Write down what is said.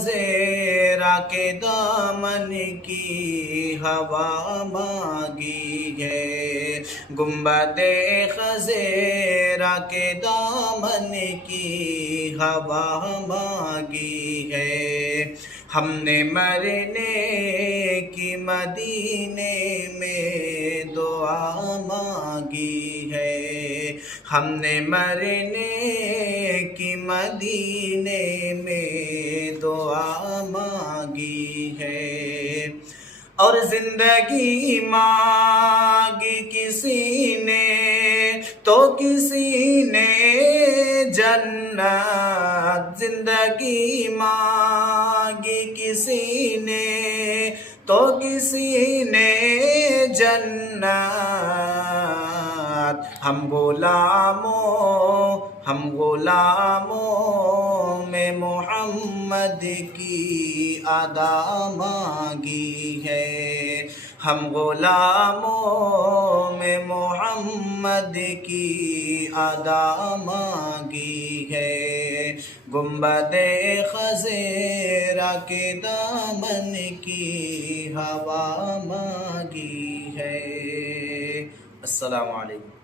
خزیرہ کے دامن کی ہوا مانگی ہے، گنبد خزیرہ کے دامن کی ہوا مانگی ہے۔ ہم نے مرنے کی مدینے میں دعا مانگی ہے، ہم نے مرنے کی مدینے میں دعا مانگی ہے۔ اور زندگی مانگی کسی نے تو کسی نے جنت، زندگی مانگی کسی نے تو کسی نے جنت۔ ہم غلاموں میں محمد کی ادا مانگی ہے، ہم غلاموں میں محمد کی ادا مانگی ہے، گنبد خزیرہ کے دامن کی ہوا مانگی ہے۔ السلام علیکم۔